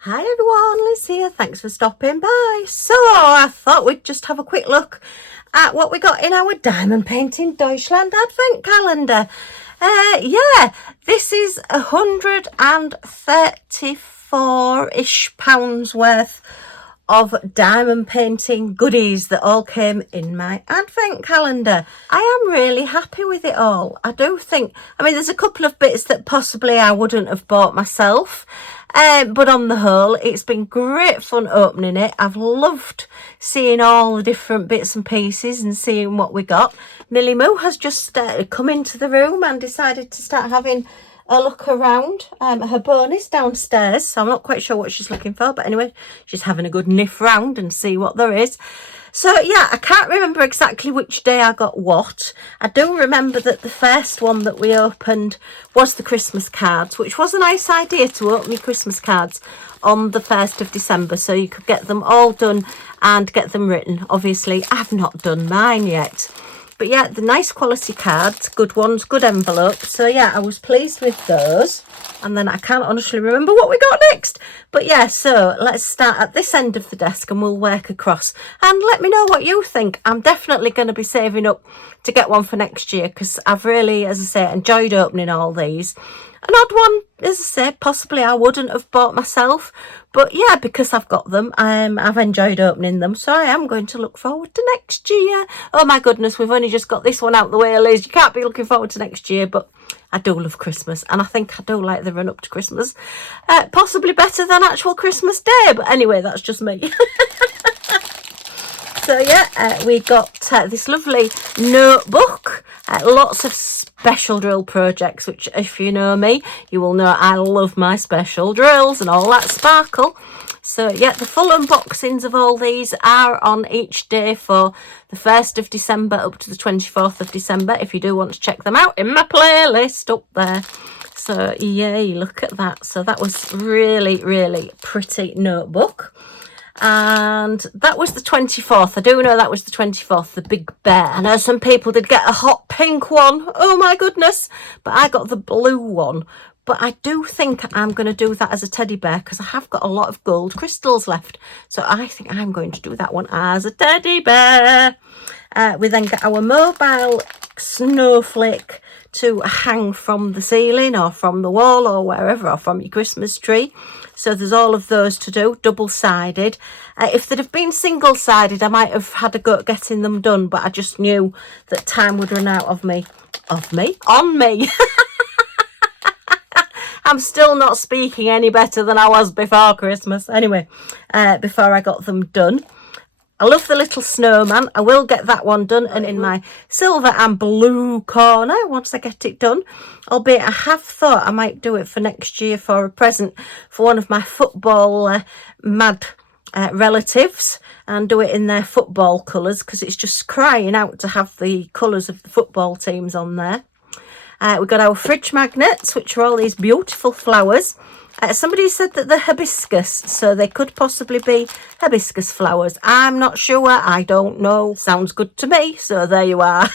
Hi everyone, Liz here. Thanks for stopping by. So I thought we'd just have a quick look at what we got in our Diamond Painting Deutschland advent calendar. Yeah, this is 134-ish pounds worth of diamond painting goodies that all came in my advent calendar. I am really happy with it all. I mean, there's a couple of bits that possibly I wouldn't have bought myself, but on the whole, it's been great fun opening it. I've loved seeing all the different bits and pieces and seeing what we got. Millie Moo has just come into the room and decided to start having a look around. Her bonus downstairs, so I'm not quite sure what she's looking for, but anyway, she's having a good sniff round and see what there is. So yeah, I can't remember exactly which day I got what. I do remember that the first one that we opened was the Christmas cards, which was a nice idea to open your Christmas cards on the 1st of December so you could get them all done and get them written. Obviously, I've not done mine yet. But yeah, the nice quality cards, good ones, good envelopes. So yeah, I was pleased with those. And then I can't honestly remember what we got next. But yeah, so let's start at this end of the desk and we'll work across. And let me know what you think. I'm definitely going to be saving up to get one for next year because I've really, as I say, enjoyed opening all these. An odd one, as I say, possibly I wouldn't have bought myself. But yeah, because I've got them, I've enjoyed opening them. So I am going to look forward to next year. Oh my goodness, we've only just got this one out the way, Liz. You can't be looking forward to next year, but I do love Christmas. And I think I do like the run up to Christmas. Possibly better than actual Christmas Day. But anyway, that's just me. So yeah, we got this lovely notebook. Lots of special drill projects, which if you know me, you will know I love my special drills and all that sparkle. So yeah, the full unboxings of all these are on each day for the 1st of December up to the 24th of December, if you do want to check them out in my playlist up there. So yay, look at that. So that was really, really pretty notebook. And that was the 24th. I do know that was the 24th, the big bear. I know some people did get a hot pink one. Oh my goodness. But I got the blue one. But I do think I'm going to do that as a teddy bear because I have got a lot of gold crystals left. So I think I'm going to do that one as a teddy bear. We then get our mobile snowflake to hang from the ceiling or from the wall or wherever, or from your Christmas tree. So there's all of those to do, double-sided. If they'd have been single-sided, I might have had a go at getting them done, but I just knew that time would run out on me. I'm still not speaking any better than I was before Christmas. Anyway, before I got them done. I love the little snowman. I will get that one done and in my silver and blue corner once I get it done. Albeit I have thought I might do it for next year for a present for one of my football mad relatives and do it in their football colours because it's just crying out to have the colours of the football teams on there. We've got our fridge magnets, which are all these beautiful flowers. Somebody said that they're hibiscus, so they could possibly be hibiscus flowers. I'm not sure. I don't know. Sounds good to me, so there you are.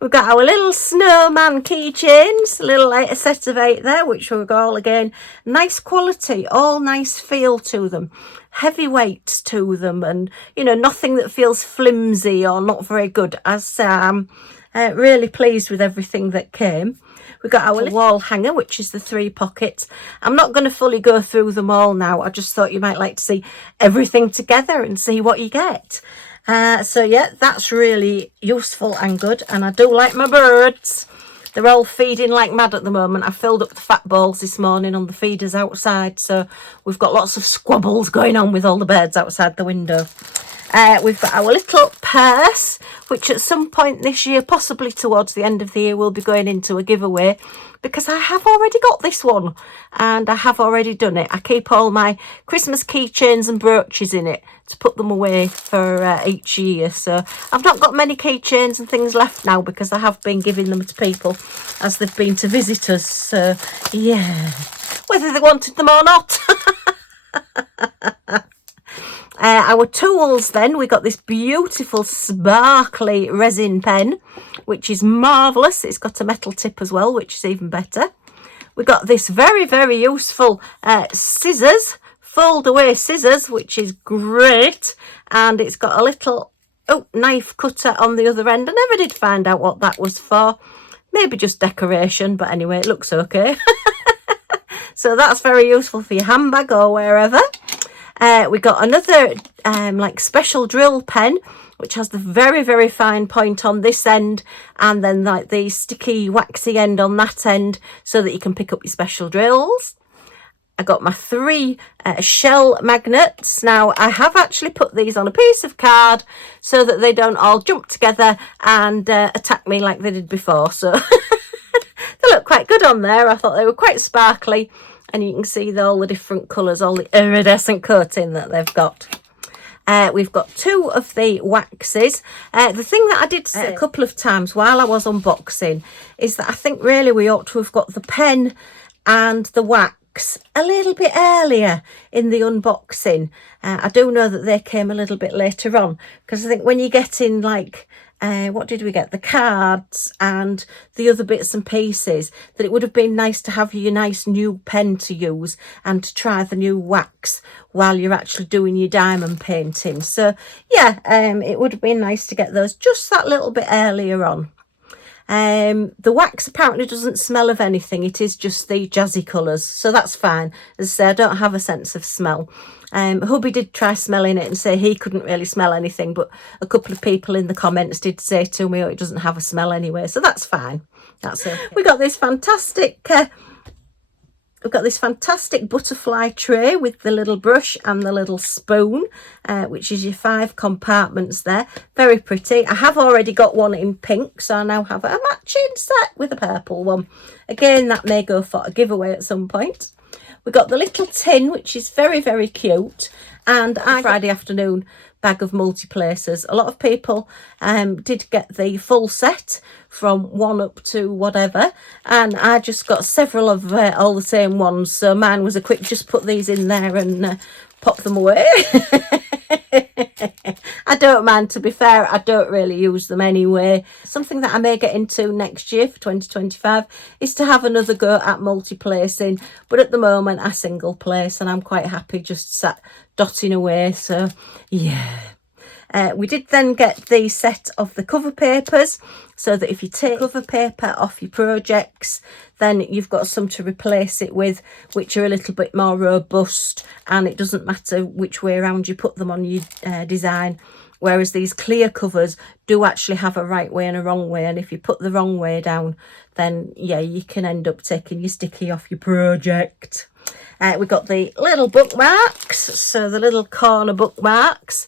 We've got our little snowman keychains, a little a set of 8 there, which we've got all again. Nice quality, all nice feel to them. Heavy weight to them and, you know, nothing that feels flimsy or not very good. As I'm really pleased with everything that came. We've got our wall hanger, which is the 3 pockets. I'm not going to fully go through them all now. I just thought you might like to see everything together and see what you get. So yeah, that's really useful and good. And I do like my birds. They're all feeding like mad at the moment. I filled up the fat balls this morning on the feeders outside. So we've got lots of squabbles going on with all the birds outside the window. We've got our little purse, which at some point this year, possibly towards the end of the year, will be going into a giveaway because I have already got this one and I have already done it. I keep all my Christmas keychains and brooches in it to put them away for each year. So I've not got many keychains and things left now because I have been giving them to people as they've been to visit us. So yeah, whether they wanted them or not. Our tools then, we got this beautiful sparkly resin pen, which is marvellous. It's got a metal tip as well, which is even better. We got this very, very useful scissors, fold away scissors, which is great. And it's got a little knife cutter on the other end. I never did find out what that was for. Maybe just decoration, but anyway, it looks okay. So that's very useful for your handbag or wherever. We got another like special drill pen, which has the very, very fine point on this end, and then like the sticky waxy end on that end, so that you can pick up your special drills. I got my 3 shell magnets. Now I have actually put these on a piece of card so that they don't all jump together and attack me like they did before. So they look quite good on there. I thought they were quite sparkly, and you can see all the different colours, all the iridescent coating that they've got. We've got 2 of the waxes. The thing that I did say a couple of times while I was unboxing is that I think really we ought to have got the pen and the wax a little bit earlier in the unboxing. I do know that they came a little bit later on, because I think when you get in like what did we get, the cards and the other bits and pieces, that it would have been nice to have your nice new pen to use and to try the new wax while you're actually doing your diamond painting. So yeah, it would have been nice to get those just that little bit earlier on. The wax apparently doesn't smell of anything. It is just the jazzy colours, so that's fine. As I say, I don't have a sense of smell. Hubby did try smelling it and say he couldn't really smell anything, but a couple of people in the comments did say to me, oh, it doesn't have a smell anyway, so that's fine. That's okay. We got this fantastic we've got this fantastic butterfly tray with the little brush and the little spoon, which is your 5 compartments there. Very pretty. I have already got one in pink, so I now have a matching set with a purple one. Again, that may go for a giveaway at some point. We got the little tin, which is very, very cute. And Friday afternoon bag of multi-placers. A lot of people did get the full set from 1 up to whatever, and I just got several of all the same ones, so mine was a quick just put these in there and pop them away. I don't mind, to be fair. I don't really use them anyway. Something that I may get into next year for 2025 is to have another go at multi-placing, but at the moment I single place and I'm quite happy just sat dotting away. So yeah. We did then get the set of the cover papers, so that if you take cover paper off your projects, then you've got some to replace it with, which are a little bit more robust, and it doesn't matter which way around you put them on your design. Whereas these clear covers do actually have a right way and a wrong way, and if you put the wrong way down, then yeah, you can end up taking your sticky off your project. We got the little bookmarks, so the little corner bookmarks.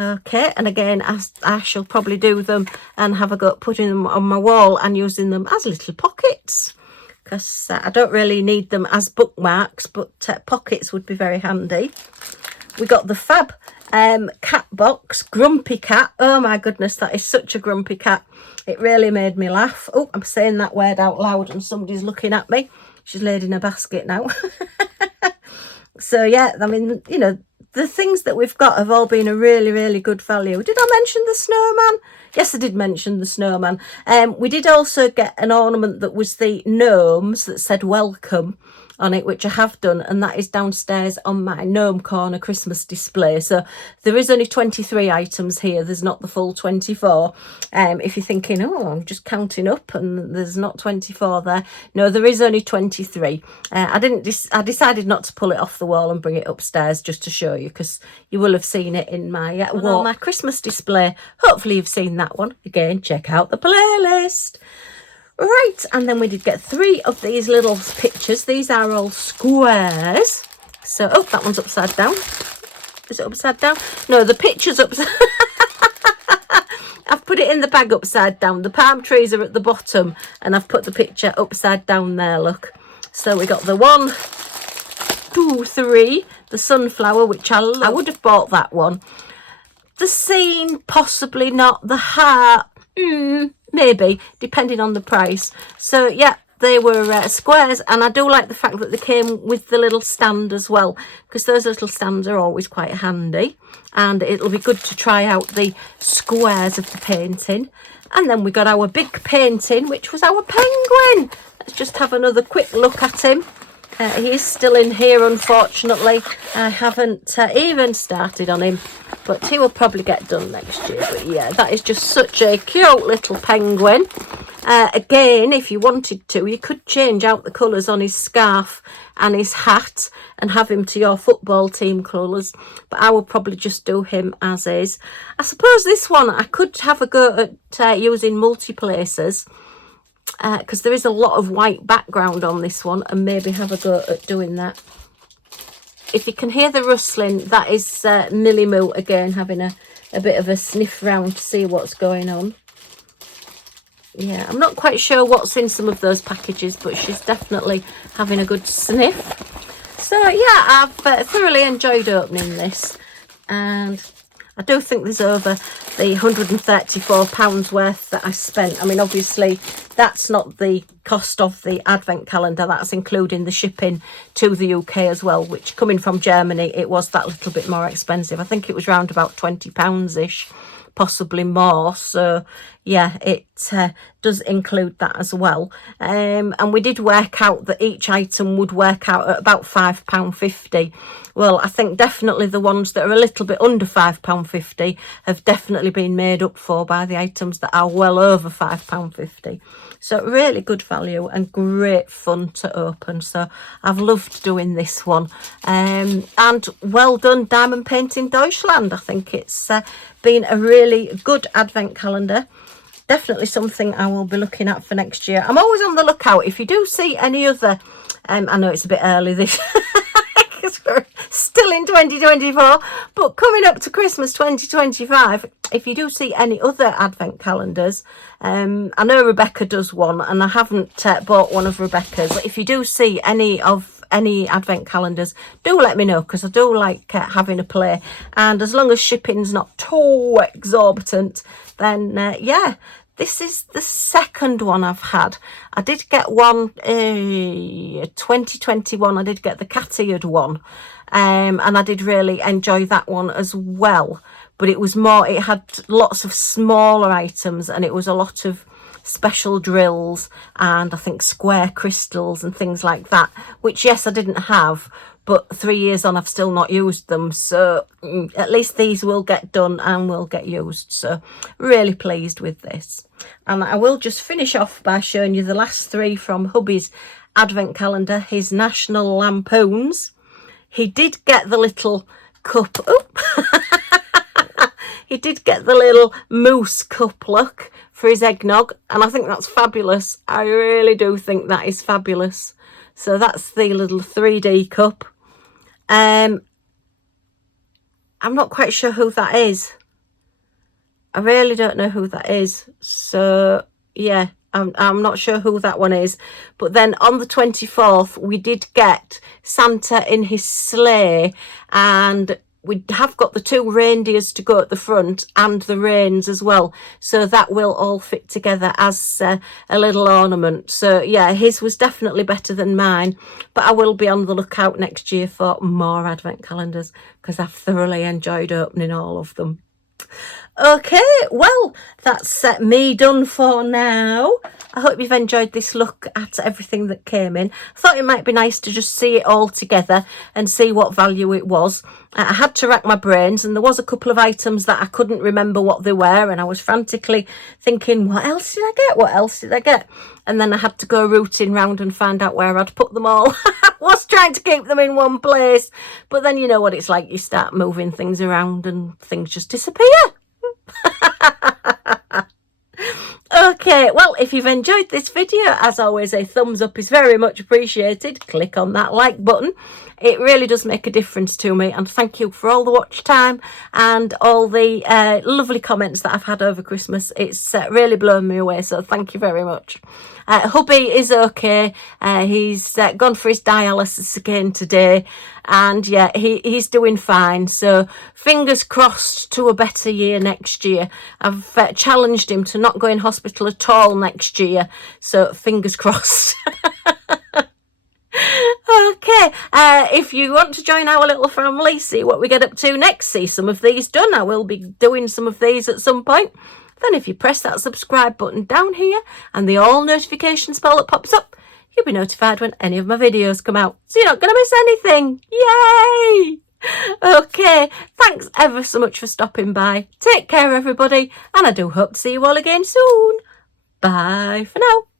Okay, and again, I shall probably do them and have a go at putting them on my wall and using them as little pockets, because I don't really need them as bookmarks, but pockets would be very handy. We got the fab cat box, Grumpy Cat. Oh my goodness, that is such a grumpy cat. It really made me laugh. Oh, I'm saying that word out loud and somebody's looking at me. She's laid in a basket now. So yeah, I mean, you know, the things that we've got have all been a really, really good value. Did I mention the snowman? Yes, I did mention the snowman. We did also get an ornament that was the gnomes that said welcome on it, which I have done, and that is downstairs on my gnome corner Christmas display. So there is only 23 items here. There's not the full 24. If you're thinking, oh, I'm just counting up and there's not 24 there. No, there is only 23. I decided not to pull it off the wall and bring it upstairs just to show you, because you will have seen it in my wall, my Christmas display. Hopefully you've seen that one. Again, check out the playlist. Right, and then we did get 3 of these little pictures. These are all squares. So, oh, that one's upside down. Is it upside down? No, the picture's upside. I've put it in the bag upside down. The palm trees are at the bottom, and I've put the picture upside down there, look. So we got the 1, 2, 3, the sunflower, which I love. I would have bought that one. The scene, possibly not. The heart, maybe, depending on the price. So yeah, they were squares, and I do like the fact that they came with the little stand as well, because those little stands are always quite handy, and it'll be good to try out the squares of the painting. And then we got our big painting, which was our penguin. let's just have another quick look at him. He is still in here, unfortunately. I haven't even started on him, but he will probably get done next year. But yeah, that is just such a cute little penguin. Again, if you wanted to, you could change out the colours on his scarf and his hat and have him to your football team colours, but I will probably just do him as is. I suppose this one I could have a go at using multi-places, because there is a lot of white background on this one, and maybe have a go at doing that. If you can hear the rustling, that is Millie Moo again having a bit of a sniff round to see what's going on. Yeah, I'm not quite sure what's in some of those packages, but she's definitely having a good sniff. So yeah, I've thoroughly enjoyed opening this, and I do think there's over the £134 worth that I spent. I mean, obviously, that's not the cost of the advent calendar. That's including the shipping to the UK as well, which coming from Germany, it was that little bit more expensive. I think it was around about £20-ish, possibly more. So yeah, it does include that as well. And we did work out that each item would work out at about £5.50. Well, I think definitely the ones that are a little bit under £5.50 have definitely been made up for by the items that are well over £5.50. So really good value and great fun to open. So I've loved doing this one. And well done, Diamond Painting Deutschland. I think it's been a really good advent calendar. Definitely something I will be looking at for next year. I'm always on the lookout. If you do see any other, I know it's a bit early this, because we're still in 2024, but coming up to Christmas 2025, if you do see any other advent calendars, I know Rebecca does one, and I haven't bought one of Rebecca's. But if you do see any advent calendars, do let me know, because I do like having a play, and as long as shipping's not too exorbitant, then yeah, this is the second one I've had. I did get one 2021. I did get the cat-eared one, and I did really enjoy that one as well. But it was more, it had lots of smaller items, and it was a lot of special drills and I think square crystals and things like that, which yes, I didn't have, but 3 years on I've still not used them. So at least these will get done and will get used. So really pleased with this. And I will just finish off by showing you the last three from hubby's advent calendar, his National Lampoons. He did get the little cup. He did get the little moose cup look for his eggnog, and I think that's fabulous. I really do think that is fabulous. So that's the little 3D cup. I'm not quite sure who that is. I really don't know who that is. So yeah, I'm not sure who that one is. But then on the 24th, we did get Santa in his sleigh, and we have got the two reindeers to go at the front and the reins as well. So that will all fit together as a little ornament. So yeah, his was definitely better than mine. But I will be on the lookout next year for more advent calendars, because I've thoroughly enjoyed opening all of them. Okay, well, that's me done for now. I hope you've enjoyed this look at everything that came in. I thought it might be nice to just see it all together and see what value it was. I had to rack my brains, and there was a couple of items that I couldn't remember what they were, and I was frantically thinking, what else did I get? What else did I get? And then I had to go rooting round and find out where I'd put them all. I was trying to keep them in one place, but then you know what it's like. You start moving things around and things just disappear. Okay, well, if you've enjoyed this video, as always, a thumbs up is very much appreciated. Click on that like button. It really does make a difference to me, and thank you for all the watch time and all the lovely comments that I've had over Christmas. It's really blown me away, so thank you very much. Hubby is okay. He's gone for his dialysis again today, and yeah, he's doing fine. So fingers crossed to a better year next year. I've challenged him to not go in hospital at all next year, so fingers crossed. Okay, if you want to join our little family, see what we get up to next, see some of these done. I will be doing some of these at some point. Then if you press that subscribe button down here and the all notification bell that pops up, you'll be notified when any of my videos come out. So you're not going to miss anything. Yay! Okay, thanks ever so much for stopping by. Take care, everybody, and I do hope to see you all again soon. Bye for now.